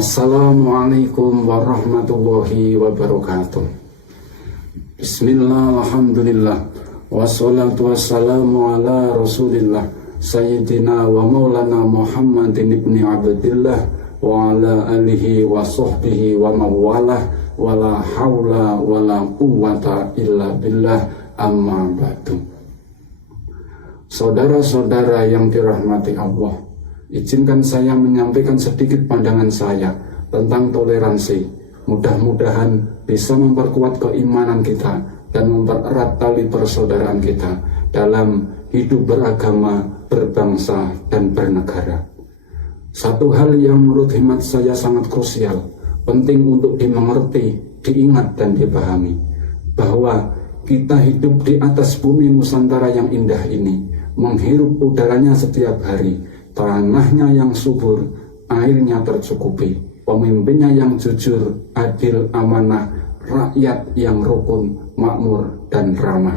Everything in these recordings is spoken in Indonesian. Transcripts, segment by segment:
Assalamualaikum warahmatullahi wabarakatuh. Bismillah, alhamdulillah, wassalatu wassalamu ala rasulillah Sayyidina wa maulana Muhammadin ibni Abdillah wa ala alihi wa sahbihi wa mawalah wa la hawla wa la quwwata illa billah, amma ba'du. Saudara-saudara yang dirahmati Allah, izinkan saya menyampaikan sedikit pandangan saya tentang toleransi. Mudah-mudahan bisa memperkuat keimanan kita dan mempererat tali persaudaraan kita dalam hidup beragama, berbangsa, dan bernegara. Satu hal yang menurut hemat saya sangat krusial, penting untuk dimengerti, diingat, dan dipahami, bahwa kita hidup di atas bumi Nusantara yang indah ini, menghirup udaranya setiap hari, tanahnya yang subur, airnya tercukupi, pemimpinnya yang jujur, adil, amanah, rakyat yang rukun, makmur, dan ramah.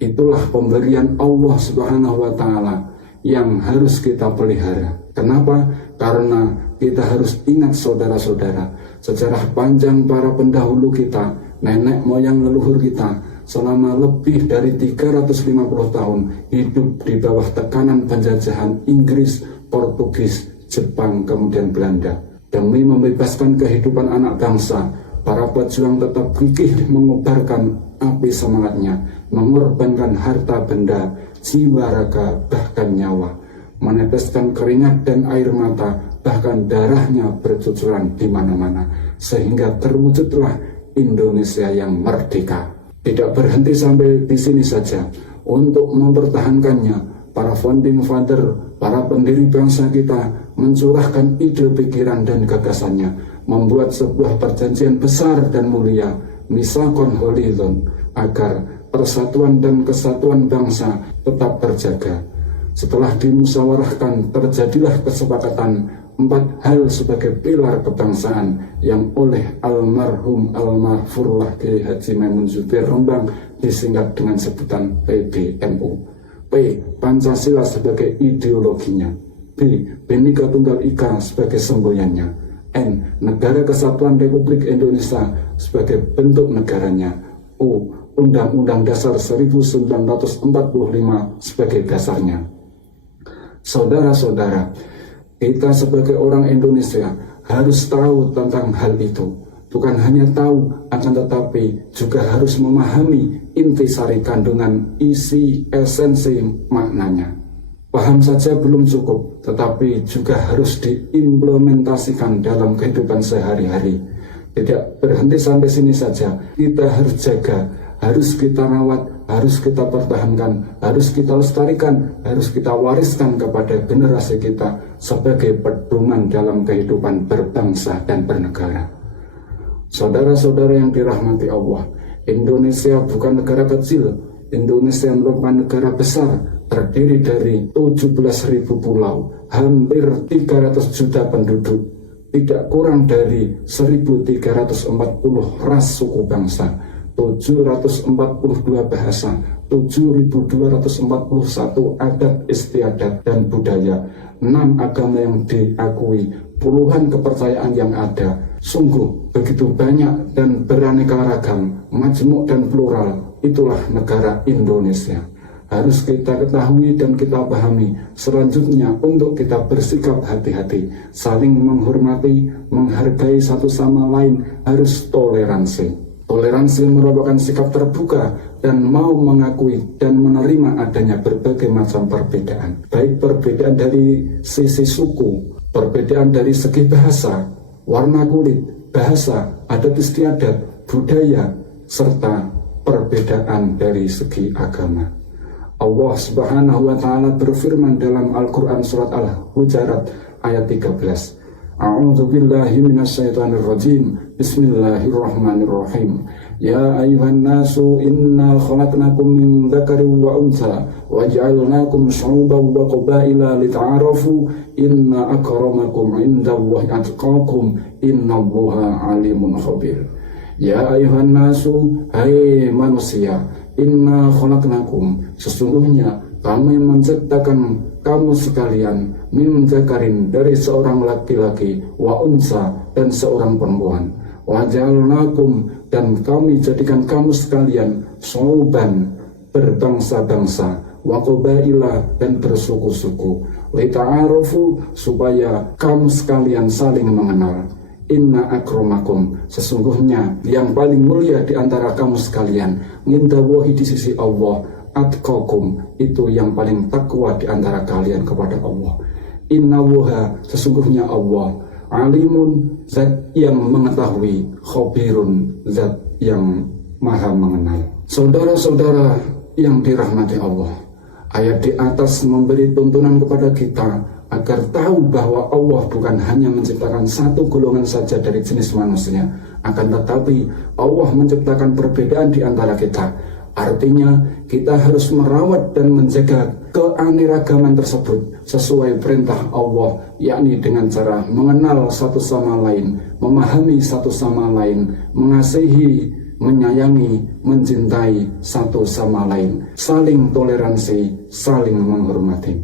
Itulah pemberian Allah Subhanahu wa Ta'ala yang harus kita pelihara. Kenapa? Karena kita harus ingat, saudara-saudara, sejarah panjang para pendahulu kita, nenek moyang leluhur kita, selama lebih dari 350 tahun hidup di bawah tekanan penjajahan Inggris, Portugis, Jepang, kemudian Belanda. Demi membebaskan kehidupan anak bangsa, para pejuang tetap gigih mengobarkan api semangatnya, mengorbankan harta benda, jiwa raga, bahkan nyawa, meneteskan keringat dan air mata, bahkan darahnya bercucuran di mana-mana, sehingga terwujudlah Indonesia yang merdeka. Tidak berhenti sampai di sini saja. Untuk mempertahankannya, para founding father, para pendiri bangsa kita mencurahkan ide, pikiran, dan gagasannya, membuat sebuah perjanjian besar dan mulia, Misakon Holilon, agar persatuan dan kesatuan bangsa tetap terjaga. Setelah dimusyawarahkan, terjadilah kesepakatan 4 hal sebagai pilar kebangsaan yang oleh almarhum almarfurlah Kiai Haji Maimun Zubair Rembang disingkat dengan sebutan PBNU. P. Pancasila sebagai ideologinya. B. Bhinneka Tunggal Ika sebagai semboyannya. N. Negara Kesatuan Republik Indonesia sebagai bentuk negaranya. U. Undang-Undang Dasar 1945 sebagai dasarnya. Saudara-saudara, kita sebagai orang Indonesia harus tahu tentang hal itu. Bukan hanya tahu, akan tetapi juga harus memahami intisari kandungan, isi, esensi maknanya. Paham saja belum cukup, tetapi juga harus diimplementasikan dalam kehidupan sehari-hari. Tidak berhenti sampai sini saja, kita harus jaga, harus kita rawat, harus kita pertahankan, harus kita lestarikan, harus kita wariskan kepada generasi kita sebagai pedoman dalam kehidupan berbangsa dan bernegara. Saudara-saudara yang dirahmati Allah, Indonesia bukan negara kecil. Indonesia merupakan negara besar, terdiri dari 17.000 pulau, hampir 300 juta penduduk, tidak kurang dari 1.340 ras suku bangsa, 742 bahasa, 7.241 adat istiadat dan budaya, 6 agama yang diakui, puluhan kepercayaan yang ada. Sungguh begitu banyak dan beraneka ragam, majmuk dan plural. Itulah negara Indonesia. Harus kita ketahui dan kita pahami. Selanjutnya, untuk kita bersikap hati-hati, saling menghormati, menghargai satu sama lain, harus toleransi. Toleransi merupakan sikap terbuka dan mau mengakui dan menerima adanya berbagai macam perbedaan, baik perbedaan dari sisi suku, perbedaan dari segi bahasa, warna kulit, bahasa, adat istiadat, budaya, serta perbedaan dari segi agama. Allah Subhanahu wa Ta'ala berfirman dalam Al-Quran surat Al-Hujarat ayat 13. A'udzu billahi minasyaitonir rajim. Bismillahirrahmanirrahim. Ya ayuhan nasu inna khalaqnakum min dzakarin wa untha wa ja'alnakum syu'uban wa qabaila lita'arafu inna akramakum 'indallahi atqakum innallaha 'alimun khabir. Ya ayuhan nasu, hai manusia, inna khalaqnakum, sesungguhnya Kami menciptakan kamu sekalian min dzakarin dari seorang laki-laki wa unsa dan seorang perempuan. Wa ja'alnakum dan kami jadikan kamu sekalian syu'uban berbangsa-bangsa wa qabaila dan bersuku-suku lita'arufu supaya kamu sekalian saling mengenal. Inna akramakum sesungguhnya yang paling mulia di antara kamu sekalian indallahi di sisi Allah atqakum itu yang paling takwa di antara kalian kepada Allah. Innallaha sesungguhnya Allah alimun zat yang mengetahui, khabirun zat yang maha mengenal. Saudara-saudara yang dirahmati Allah, ayat di atas memberi tuntunan kepada kita agar tahu bahwa Allah bukan hanya menciptakan satu golongan saja dari jenis manusia, akan tetapi Allah menciptakan perbedaan di antara kita. Artinya kita harus merawat dan menjaga keanekaragaman tersebut sesuai perintah Allah, yakni dengan cara mengenal satu sama lain, memahami satu sama lain, mengasihi, menyayangi, mencintai satu sama lain, saling toleransi, saling menghormati.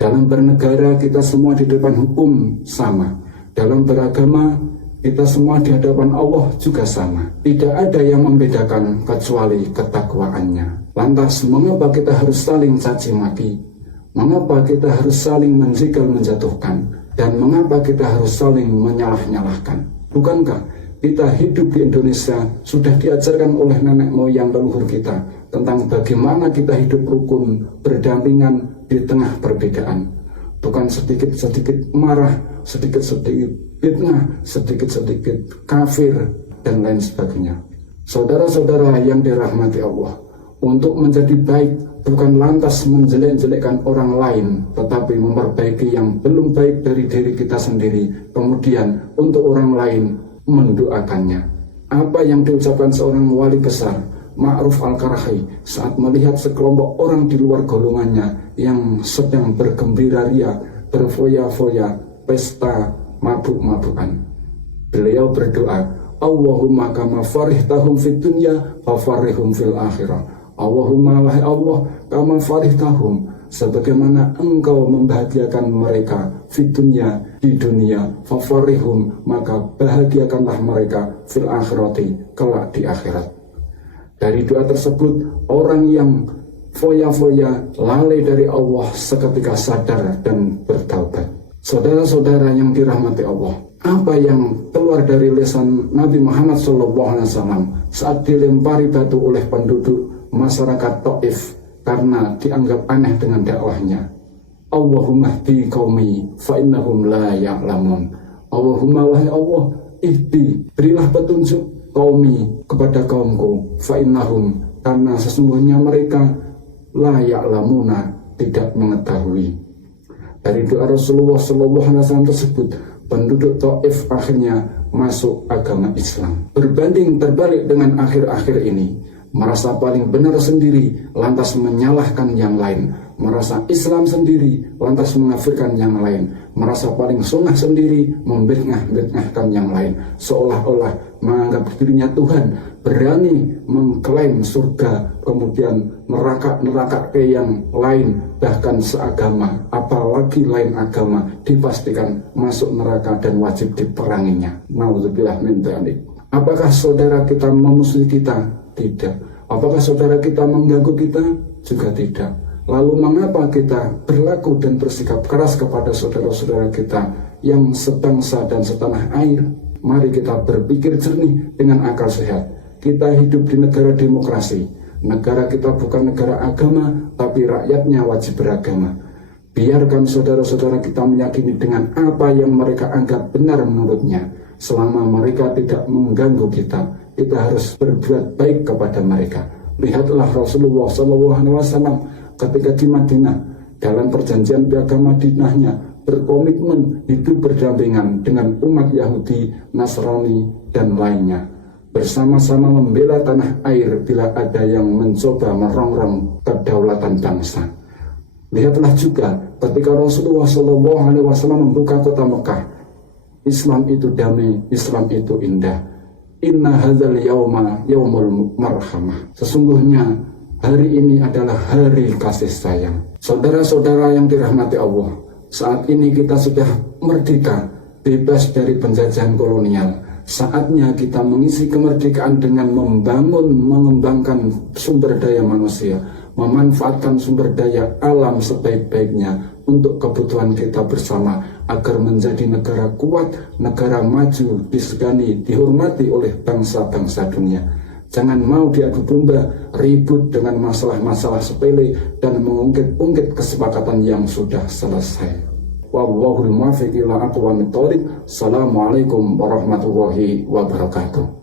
Dalam bernegara kita semua di depan hukum sama. Dalam beragama kita semua di hadapan Allah juga sama. Tidak ada yang membedakan kecuali ketakwaannya. Lantas mengapa kita harus saling caci maki? Mengapa kita harus saling menjegal menjatuhkan? Dan mengapa kita harus saling menyalah-nyalahkan? Bukankah kita hidup di Indonesia sudah diajarkan oleh nenek moyang leluhur kita tentang bagaimana kita hidup rukun, berdampingan di tengah perbedaan. Bukan sedikit-sedikit marah, sedikit-sedikit fitnah, sedikit-sedikit kafir, dan lain sebagainya. Saudara-saudara yang dirahmati Allah, untuk menjadi baik bukan lantas menjelek-jelekkan orang lain, tetapi memperbaiki yang belum baik dari diri kita sendiri, kemudian untuk orang lain mendoakannya. Apa yang diucapkan seorang wali besar Ma'ruf Al-Karahi saat melihat sekelompok orang di luar golongannya yang sedang bergembira ria, berfoya-foya, pesta mabuk-mabukan. Beliau berdoa, Allahumma kama farihtahum fid dunya fafarihum fil akhirah. Allahumma wahai Allah, kama farihtahum sebagaimana engkau membahagiakan mereka fid dunya di dunia, fafarihum maka bahagiakanlah mereka fil akhirati kelak di akhirat. Dari doa tersebut, orang yang foya-foya lalai dari Allah seketika sadar dan bertaubat. Saudara-saudara yang dirahmati Allah, apa yang keluar dari lisan Nabi Muhammad SAW saat dilempari batu oleh penduduk masyarakat Taif karena dianggap aneh dengan dakwahnya? Allahumma hdi qaumi fa innahum la ya'lamun. Allahumma wahai Allah, ihdi, berilah petunjuk qaumi kepada kaumku, fa'innahum karena sesungguhnya mereka la ya'lamuna tidak mengetahui. Dari doa Rasulullah SAW tersebut, penduduk Taif akhirnya masuk agama Islam. Berbanding terbalik dengan akhir-akhir ini, merasa paling benar sendiri lantas menyalahkan yang lain, merasa Islam sendiri lantas mengafirkan yang lain, merasa paling sunnah sendiri membid'ah-bid'ahkan yang lain, seolah-olah menganggap dirinya Tuhan, berani mengklaim surga, kemudian neraka ke yang lain, bahkan seagama, apalagi lain agama, dipastikan masuk neraka dan wajib diperanginya. Nauzubillah min dzalik. Apakah saudara kita memusuhi kita? Tidak. Apakah saudara kita mengganggu kita? Juga tidak. Lalu mengapa kita berlaku dan bersikap keras kepada saudara-saudara kita yang sebangsa dan setanah air? Mari kita berpikir jernih dengan akal sehat. Kita hidup di negara demokrasi. Negara kita bukan negara agama, tapi rakyatnya wajib beragama. Biarkan saudara-saudara kita meyakini dengan apa yang mereka anggap benar menurutnya. Selama mereka tidak mengganggu kita, kita harus berbuat baik kepada mereka. Lihatlah Rasulullah SAW ketika di Madinah, dalam perjanjian piagam Madinahnya, berkomitmen hidup berdampingan dengan umat Yahudi, Nasrani, dan lainnya. Bersama-sama membela tanah air bila ada yang mencoba merongrong kedaulatan bangsa. Lihatlah juga ketika Rasulullah SAW membuka kota Mekah, Islam itu damai, Islam itu indah. Inna hadzal yauma yaumul marhamah. Sesungguhnya Hari ini adalah hari kasih sayang. Saudara-saudara yang dirahmati Allah, saat ini kita sudah merdeka, bebas dari penjajahan kolonial. Saatnya kita mengisi kemerdekaan dengan mengembangkan sumber daya manusia, memanfaatkan sumber daya alam sebaik-baiknya untuk kebutuhan kita bersama, agar menjadi negara kuat, negara maju, disegani, dihormati oleh bangsa-bangsa dunia. Jangan mau diadu domba, ribut dengan masalah-masalah sepele, dan mengungkit-ungkit kesepakatan yang sudah selesai. Wallahul muwaffiq ila aqwamit thoriq. Assalamualaikum warahmatullahi wabarakatuh.